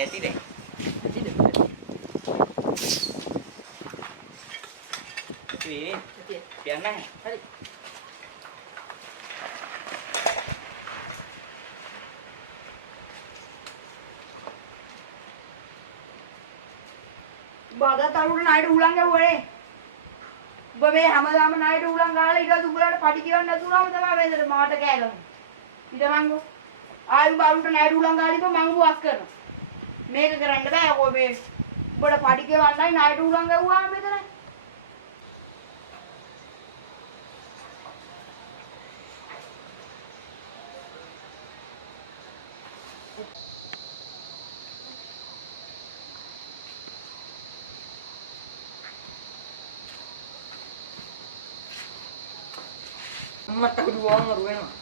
ඇති දැන්. ඇතිද? ඒ කියන්න හරි. බාදා තරුණ ණයට උලංග වුණේ. ඔබ මේ හැමදාම ණයට උලංග ගාලා ඊට උඹලට පටි කියවන්න නැතුනම තමයි වෙන්දට මාට කෑ ගහන්නේ. ඊට මංගෝ ආයි බාරුන්ට ණයට උලංග ගාලිප මං බුවක් කරනවා. මේක කරන්න බෑ ඔබ මේ උඹට පටි කියවන්නයි ණයට උලංග ගවුවා මෙතන. මට හුරුවම රුවෙනවා.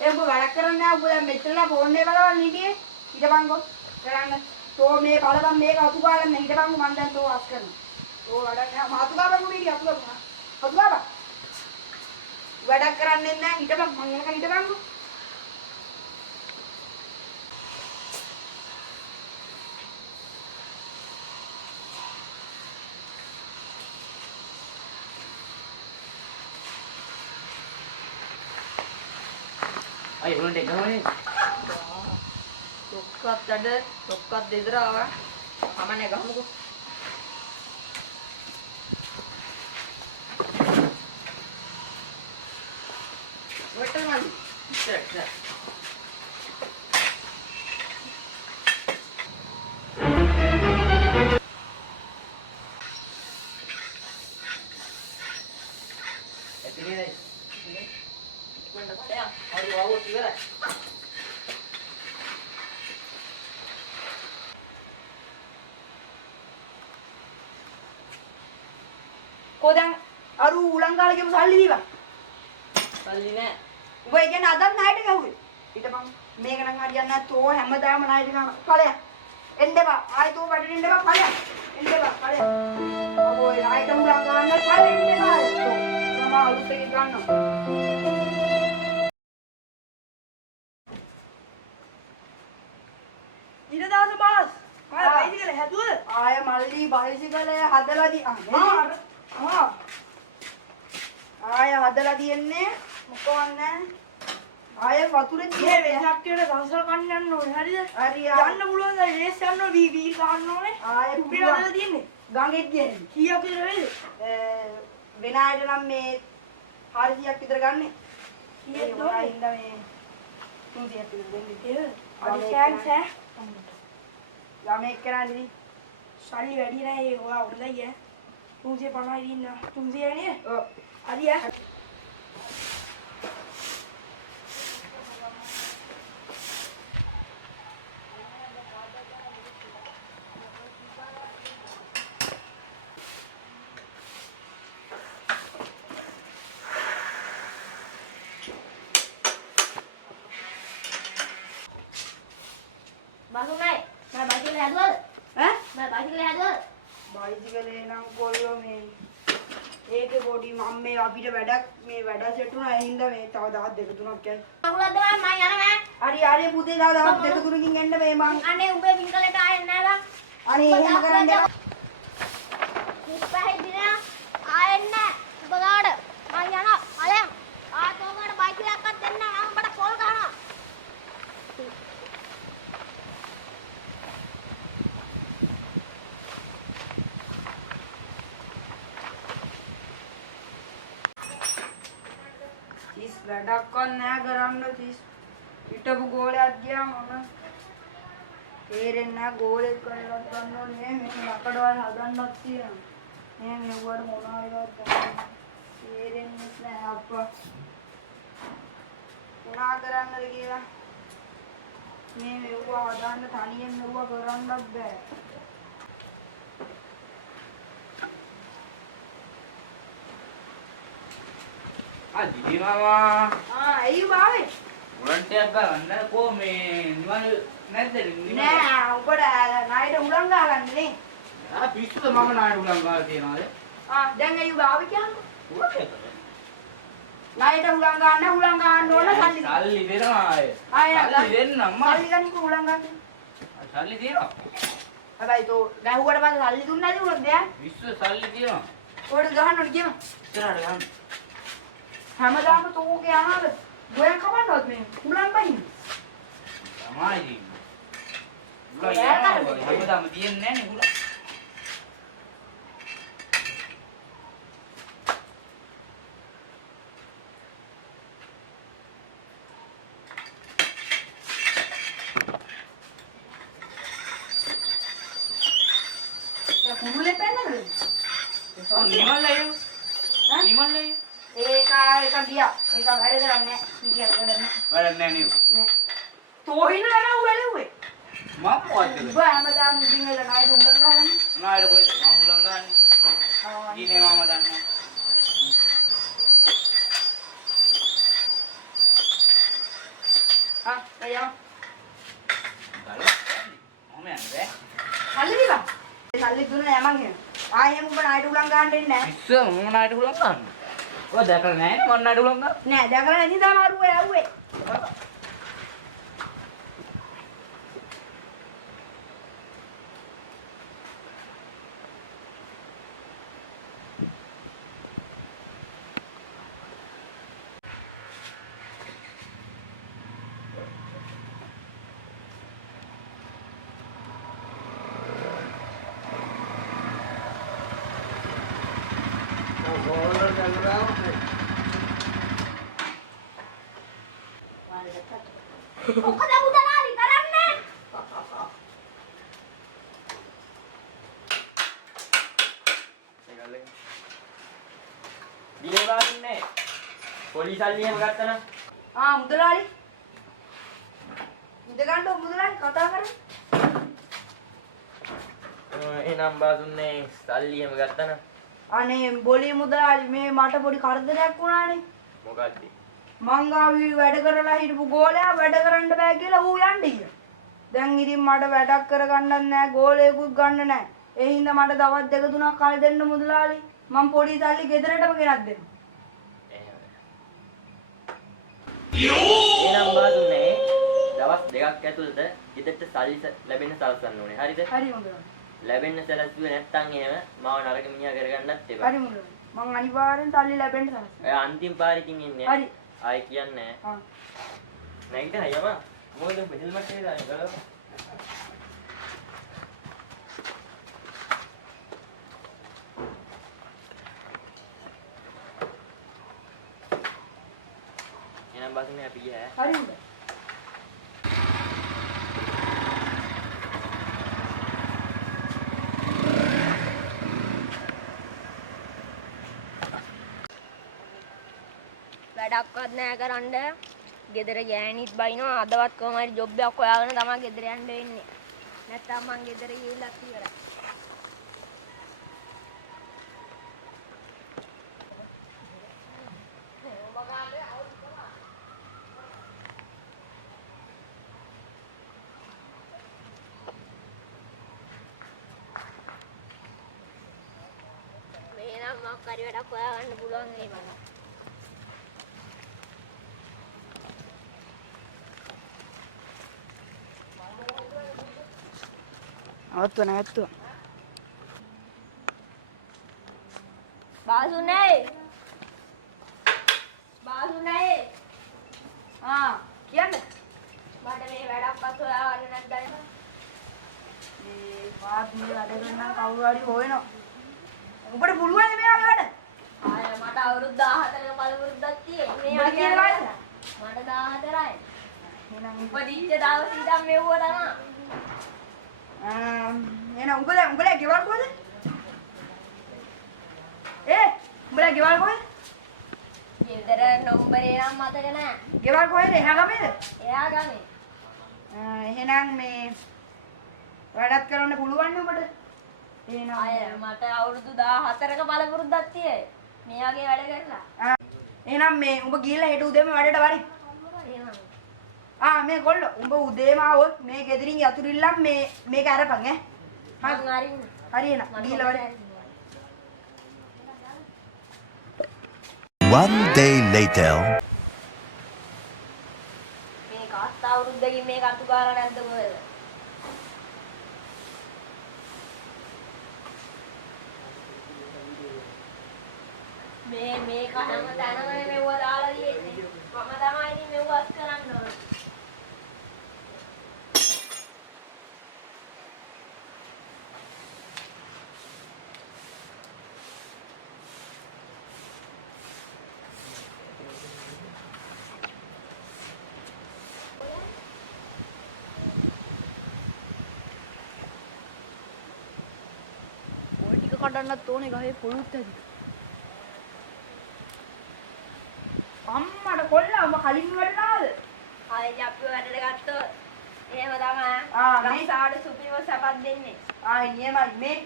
ඒ ඔබ වැඩ කරන්නේ නැහැ. ඔබ දැන් මෙතනලා ෆෝන් එක බලවන්න හිටියේ. ඊටපන්කෝ කරන්න. තෝ මේ බලපන් මේක අතු ගාලන්න ඊටපන්කෝ මං දැන් තෝ අස් කරනවා. තෝ වැඩ නැහැ. මාතු ගාපන් උඩ හිටිය අතු ගාපන්. අතු ගාපන්. වැඩ කරන්නේ නැහැ. ඊටපන් මං එනකන් ඊටපන්කෝ. අය උලන්ට ගහන්නේ. තොක්කත් අඩ තොක්කත් දෙදර ආවා. අමනේ ගහමුකෝ. වටේ මල්ලි. ඉස්සරහ. ඇතිනේ. මන්ට කඩයා. හරි වවුත් ඉවරයි. කොහෙන් අරු උලංගාල කියමු සල්ලි දීපන්. සල්ලි නෑ. උඹ ඒ කියන්නේ අදත් ණයට ගහුවේ. ඊටපන් මේක නම් හරියන්නේ නැහැ. තෝ හැමදාම ණයට ගහන ඵලයක්. එන්න බා. ආයි තෝ බඩට එන්න බා ඵලයක්. එන්න බා ඵලයක්. ඔය ණයට උලං ගන්න ඵලෙ එන්න බා. තෝ මම අලුත් එකක් ගන්නවා. ඊටදාස බාස්. ආය බයිසිකල හැදුවද? ආය මල්ලි බයිසිකලය හදලා ආය හදලා තියන්නේ මොකවන්නේ ආය වතුරේ මේ වෙනක් කියන දවසල් කන්න යන්න ඕනේ හරිද? හරි යන්න පුළුවන් ද රේස් යන්න ඕනේ වී ගන්න ඕනේ. ආය රුපියල් හදලා තියෙන්නේ. ගඟෙත් ගියනේ. කීයක් විතර වෙයිද? වෙන අයට නම් මේ 400ක් විතර ගන්නෙ. කීයද ඔයා ඕනේ? ඉඳ මේ 300ක් විතර දෙන්නේ. ඒ අඩි chance ඈ. ළමෙක් කරන්නේ සල්ලි වැඩි නෑ ඒ ඔයා උඩයි ඈ. 350යි දින්න. 300 නේ? ඔව්. හරි ඈ. Masuknya, nah bagi lihat dulu. ඈ Nah bagi lihat dulu. බයිසිකලේ නම් කොල්ලෝ මේ ඒකේ පොඩි මම මේ අපිට වැඩක් මේ වැඩ සෙටුනා ඒ හින්දා මේ තව දවස් දෙක තුනක් යයි. Aku lihat dulu, main yana kan? හරි හරි පුතේ තව දවස් දෙක තුනකින් එන්න මේ මං Aneh ubah bingkai itu air nela. අනේ එහෙම කරන්න එපා. Nisbah ini air ne. Bagada, main yana, alem. Atau nggak bagi lihat kan tenang, aku pada pol kana. තිස් වැඩක්වත් නෑ කරන්න තිස් හිටපු ගෝලයක් ගියා මම තේරෙන්නේ නෑ ගෝලෙක් කරලත් ගන්න ඕනේ මේ ලකඩවල් හදන්නත් තියෙනවා මේ මෙව්වට මොනවායිවත් ගන්න තේරෙන්නේ නෑ අප්පා මොනා කරන්නද කියලා මේ මෙව්ව හදන්න තනියෙන් මෙව්ව කරන්නත් බෑ දීදී මාමා ඇයි බාවේ උලන්ටයක් ගන්න කො මේ නිවල් නැද්ද නෑ උඹට ණයට උලං ගහගන්නේ නේ පිස්සුද මම නාඩු උලන් ගාලා තියනවාද දැන් ඇයි ඔබ ආවේ කියන්නේ? උලක් එක. ණයට උලං ගන්න ඕන සල්ලි. සල්ලි දෙනවා ආයේ. සල්ලි දෙන්න අම්මා. සල්ලි ගන්න උලං ගන්න. සල්ලි දෙනවා. හැබැයි තෝ ගැහුවට පස්සේ සල්ලි දුන්නේ නැති උනොත් දැන් විශ්ව සල්ලි දෙනවා. කොහෙද ගහන්න ඕනේ කියම. ඉස්සරහට ගන්න. හැමදාම තෝගේ අහනද? ගොයන් කවන්නවත් මේ උලං බහින්න. තමයි. උලක් යනවා. හැමදාම තියෙන්නේ නැහැ නේ උලක්. කුරුල්ලේ පැන්නද? නිමල්ලයි. නිමල්ලයි. ඒක ගියා. ඒක වැඩ කරන්නේ නැහැ. හිටියද වැඩන්නේ. වැඩක් නැහැ නේ. නෑ. තෝහින නෑ උවලුවේ. මම මොකද්ද? උඹ හැමදාම උඩින් එලා ණයට උඹ ගහන්නේ. නායර කොයිද? මම උලං ගන්නේ. ඊනේ මම දන්නේ. එයා. මම යන්නේ. සල්ලි දීලා. සල්ලි දුන්නා යමන් එහෙම. ආයෙම උඹ ණයට උලං ගහන්න දෙන්නේ නැහැ. විශ්ව මම නායර උලං ගන්න. ඔය දැකලා නැහැ මම නායර උලං ගන්න. නෑ දැකලා නැති තාම අරුවේ ආවේ. මොකද මුදලාලි කරන්නේ? දිනේ වාන්නේ පොලිස් සල්ලි එහෙම ගත්තා නම් මුදලාලි. ඉඳ ගන්න මුදලාලි කතා කරන්නේ. එහෙනම් බාදුන්නේ සල්ලි එහෙම ගත්තා නම් අනේ බොලි මුදලාලි මේ මට පොඩි කරදරයක් වුණානේ. මොකද්ද? මං ගාවි වැඩ කරලා හිටපු ගෝලයා වැඩ කරන්න බෑ කියලා ඌ යන්නේ ඊය. දැන් ඉතින් මට වැඩක් කරගන්නත් නෑ ගෝලයකුත් ගන්න නෑ. ඒ හින්දා මට දවස් දෙක තුනක් කල් දෙන්න මුදලාලි. මං පොඩි සල්ලි ගෙදරටම ගෙනත් දෙන්න. එහෙනම් බාදුන්නේ දවස් දෙකක් ඇතුළත ගෙදරට සල්ලි ලැබෙන්න සලස්වන්න ඕනේ. හරිද? හරි මුදලාලි. ලැබෙන්න සැලසුවේ නැත්නම් එහෙම මාව නරක මිනිහා කරගන්නත් එපා. හරි මුදලාලි. මං අනිවාර්යෙන් සල්ලි ලැබෙන්න සලස්වන්න. ඔය අන්තිම පාරේ කිමින්නේ. හරි. ආයි කියන්නේ ආ. නැගිටින යම මොකද හෙල්මට් එක දාන්නේ බලන්න. එහෙනම් බාදුන්නේ අපි ගියා. හරි මුදලාලි. වැඩක්වත් නෑ කරන්න. ගෙදර ගෑණිත් බයිනවා අදවත් කොහොම හරි ජොබ් එකක් හොයාගෙන තමයි ගෙදර යන්න වෙන්නේ. නැත්තම් මං ගෙදර ගිහිල්ලා ඉවරයි. මේ නම් මොකක් හරි වැඩක් හොයාගන්න පුළුවන් මේ මම. නැවතුවා. බාසුනේ කියන්න. මට මේ වැඩක්වත් හොයාගන්න නැද්ද? මේ වාත් මේ වැඩ කරන්න කවුරු හරි හොයනවා. උඹට පුළුවන් මේ වගේ වැඩ? ආය මට අවුරුදු 14ක පළවුරුද්දක් තියෙන්නේ. මේ උඹට කියලා වයස? මට 14යි. එහෙනම් උපදිච්ච දවස් ඉඳන් මෙව්ව තමයි. එහෙනම් උඹලා ගෙවල් කොහෙද? උඹලා ගෙවල් කොහෙද? ගෙදර නම්බරේ නම් මතක නෑ. ගෙවල් කොහෙද? එහා ගමේද? එයා ගමේ. එහෙනම් මේ වැඩක් කරන්න පුළුවන් නේ උඹට? එහෙනම් ආය මට අවුරුදු 14ක පළවුරුද්දක් තියෙයි. මේ වගේ වැඩ කරලා. එහෙනම් මේ උඹ ගිහලා හෙට උදේම වැඩට වරි. එහෙනම් මේ ගොල්ලෝ උඹ උදේම ආවොත් මේ ගෙදරින් යතුරුල්ලම් මේක අරපන් ඈ. මං අරින්න. හරි එහෙනම් ගිහලා වරි. One day later. මේ කාත් අවුරුද්දකින් මේක අතු ගාලා නැද්ද මොකද? මේක හැම තැනම මෙව දාලා තියෙන්නේ. මම තමයි ඉතින් මෙව අස් කරන්න ඕනේ. ඔය ටික කඩන්නත් ඕනේ ගහේ පොළුත් ඇති. අම්මට කොල්ලා ඔබ කලින් වැඩනාද? ආයෙත් අපි වැඩට ගත්තොත් එහෙම තමයි. මේ රස්සාවට සුපිරිව සපත් දෙන්නේ. ආයි නියමයි මේ.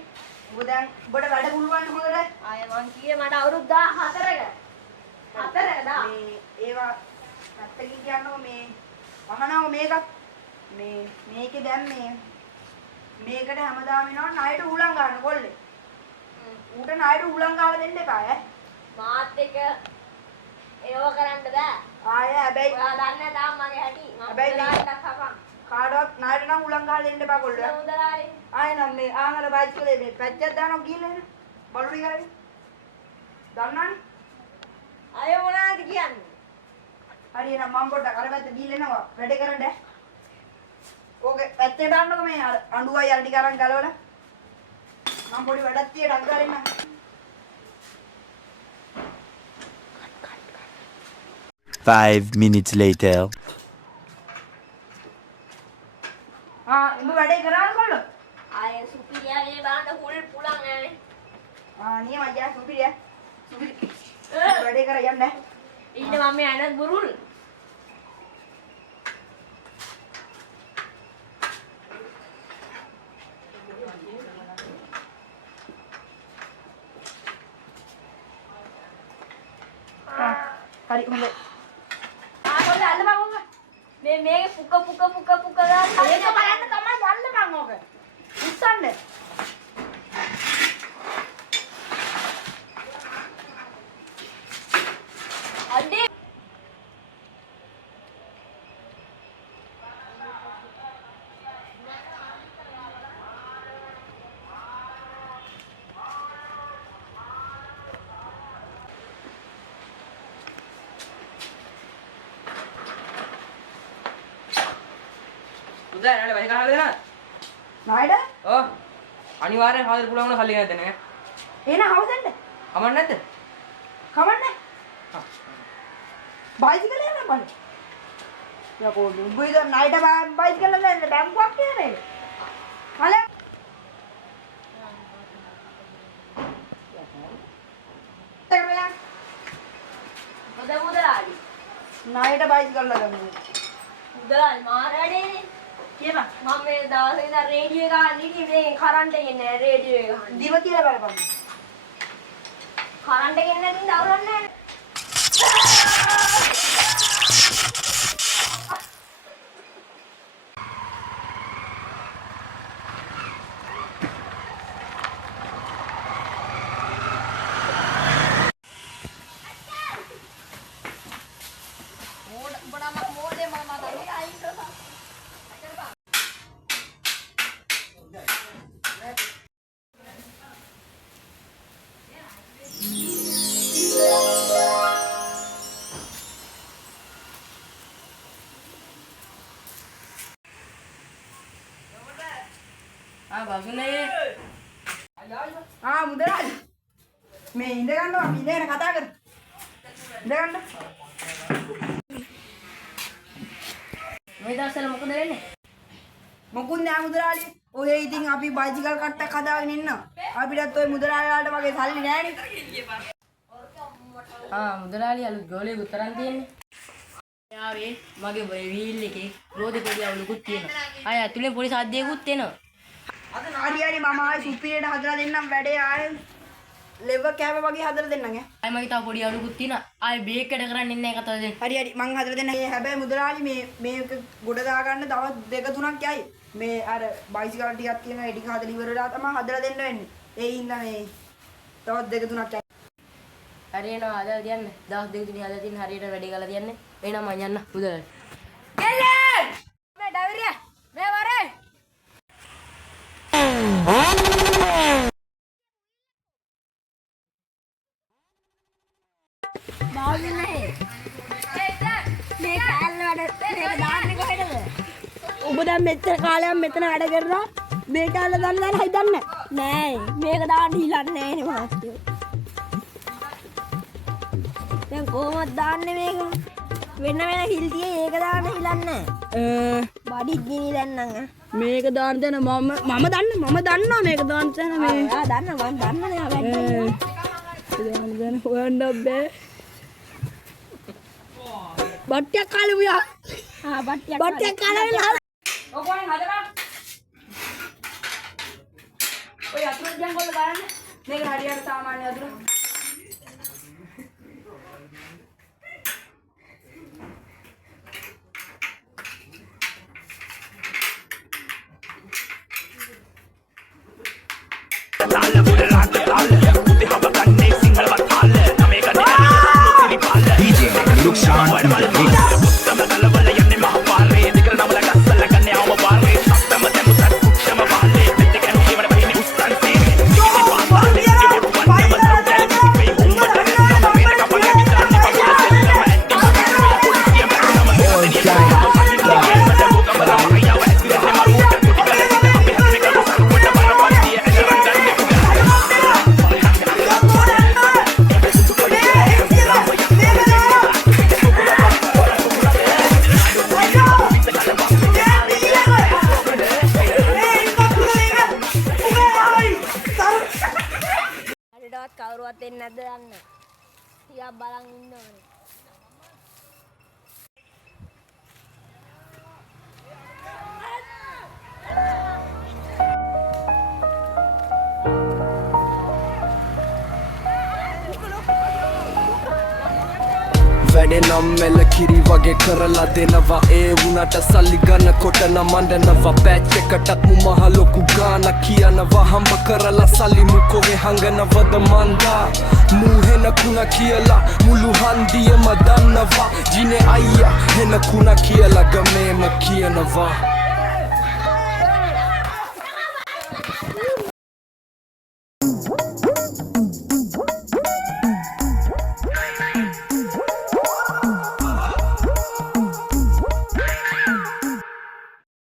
ඔබ දැන් ඔබට වැඩ පුළුවන් හොඳට. ආයෙ මං කියේ මට අවුරුදු 14ක. 4ක මේ ඒවා නැත්තකින් කියන්නකො මේ අහනව මේකත් මේකේ දැන් මේකට හැමදාම එනවා ණයට උලං ගන්න කොල්ලේ. ඌට ණයට උලං ගාලා දෙන්න එපා ඈ. මාත් එක ඒව කරන්න බෑ. ආය හැබැයි ඔයා දන්නේ තාම මගේ හැටි. මම හැබැයි උදලාට කපන්. කාඩවත් ණයට නම් උලං ගාලා දෙන්න එපා කොල්ලෝ. උදලාලේ. ආය නම් මේ ආංගල බයිසිකලේ මේ පැච්චක් දානවා ගිහලා එන. බලුරි කරේ. දන්නවනේ. අය මොනවද කියන්නේ? හරි එහෙනම් මම පොඩ්ඩක් අර පැත්ත ගිහලා එනවා. වැඩ කරන්න ඈ. ඕකේ පැත්තේ දාන්නකො මේ අර අඬුවයි අර ටික අරන් ගලවලා. මම පොඩි වැඩක් තියලා ඩක් ගාලා එන්න. 5 minutes later. උඹ වැඩේ කරාද කොල්ලෝ? ආයේ සුපිරියගේ බලන්න හුල් පුලන් ඈ. නියමයි යා සුපිරිය. සුපිරි. වැඩේ කර යන්න. ඉන්න මම මේ අනත් බුරුල්. හරි හොඳයි. කොල්ල අල්ලපන් ඕක. මේකේ පුක දාලා ඒක බලන්න තමයි යන්න මං ඕක. උස්සන්න. අඩේ උදේ නෑ වැඩ කරන්න දෙනවා. ණයට? ඔව්. අනිවාර්යෙන් හාදර පුළුවන් වුණා කල්ලි ගන්න දෙන්න ඈ. එහෙනම් හවසෙන්ද? කමක් නැද්ද? කවන්නේ? බයිසිකලේ යන්න බලන්න. යකෝ උඹ ඉතින් ණයට බයිසිකල් දාන්න බැංකුවක් කියන්නේ. හල. තේරුණා? මුදලාලි. ණයට බයිසිකල් දාන්න. මුදලාලි මාර වැඩේනේ. කියපන්. මම මේ දවසේ ඉඳන් රේඩියෝ එක ගන්න ඉතින් මේ කරන්ට් එකේ නෑ රේඩියෝ එක ගන්න. දිව කියලා බලපන්. කරන්ට් එකේ නැතිනම් දවරන්නේ නෑ. බසුනේ. මුදලාලි. මේ ඉඳ ගන්නවා අපි ඉඳගෙන කතා කරමු. ඉඳ ගන්න. මේ දවස්වල මොකද වෙන්නේ? මොකුත් නෑ මුදලාලි. ඔය ඉතින් අපි බයිසිකල් කට්ටක් හදාගෙන ඉන්නවා. අපිටත් ඔය මුදලාලිලාට වගේ සල්ලි නෑනේ. මුදලාලි අලුත් ගෝලෙකුත් තරම් තියෙන්නේ. යාවේ මගේ වීල් එකේ රෝදේ පොඩි අවුලකුත් තියෙනවා. ආය ඇතුලේ පොඩි සාද්දයකුත් එනවා. හරි මම ආයේ සුපිරියට හදලා දෙන්නම් වැඩේ ආයේ ලෙව කෑම වගේ හදලා දෙන්නම් ඈ. ආය මගේ තව පොඩි අවුලකුත් තියෙනවා. ආය බේක් වැඩ කරන්නේ නැහැ කතාව දෙන්න. හරි මං හදලා දෙන්න. හැබැයි මුදලාලි මේක ගොඩ දා ගන්න දවස් දෙක තුනක් යයි. මේ අර බයිසිකල් ටිකක් තියෙනවා ඒ ටික හදලා ඉවර වෙලා තමයි හදලා දෙන්න වෙන්නේ. ඒ හින්දා මේ තවත් දෙක තුනක් යයි. හරියනවා හදලා තියන්න. දවස් දෙක තුනේ හදලා තියෙන හරියට වැඩි කරලා තියන්න. එහෙනම් මම යන්න උදේට. එල්ලෙන් මේ ඩවිරිය මේ වරේ මේ කෑල්ල වැඩ මේක දාන්නේ කොහෙටද? ඔබ දැන් මෙච්චර කාලයක් මෙතන වැඩ කරලා මේ කෑල්ල දාන්න හිතන්නේ නෑ මේක දාන්න හිලන්නේ නෑනේ මහත්තයෝ. දැන් කොහොමද දාන්නේ මේක? වෙන හිල් තියේ ඒක දාන්න හිලන්නේ නෑ. බඩි ගිනි දැන් නම් මේක දාන්න දෙන මම දන්නවා මේක දාන්න දෙන මේ ආ දන්න මම දන්නනේ ආ වැඩ. දාන්න හොයන්න බෑ බට්ටියක් කාලේ මුයා ආ බට්ටියක් කාලේ ඔකෝන් හදලා ඔය අතුරු දැන් කොල්ල බලන්න මේක හරියට සාමාන්‍ය අතුරු කවුරුවත් එන්නේ නැද්ද දන්න. ටිකක් බලන් ඉන්න ඕනේ. වැඩේ නම් මෙල කිරි වගේ කරලා දෙනවා ඒ වුණට සල්ලි ගන්න කොටන මණ්ඩනවා පැච් එකටත් මුමහ ලොකු ගානක් කියනවා හම්බ කරලා සල්ලි මුකොවේ හංගනවද මන්දා මූහෙන කුණ කියලා මුළු හන්දියම දන්නවා ජිනේ අයියා හෙන කුණ කියලා ගමේම කියනවා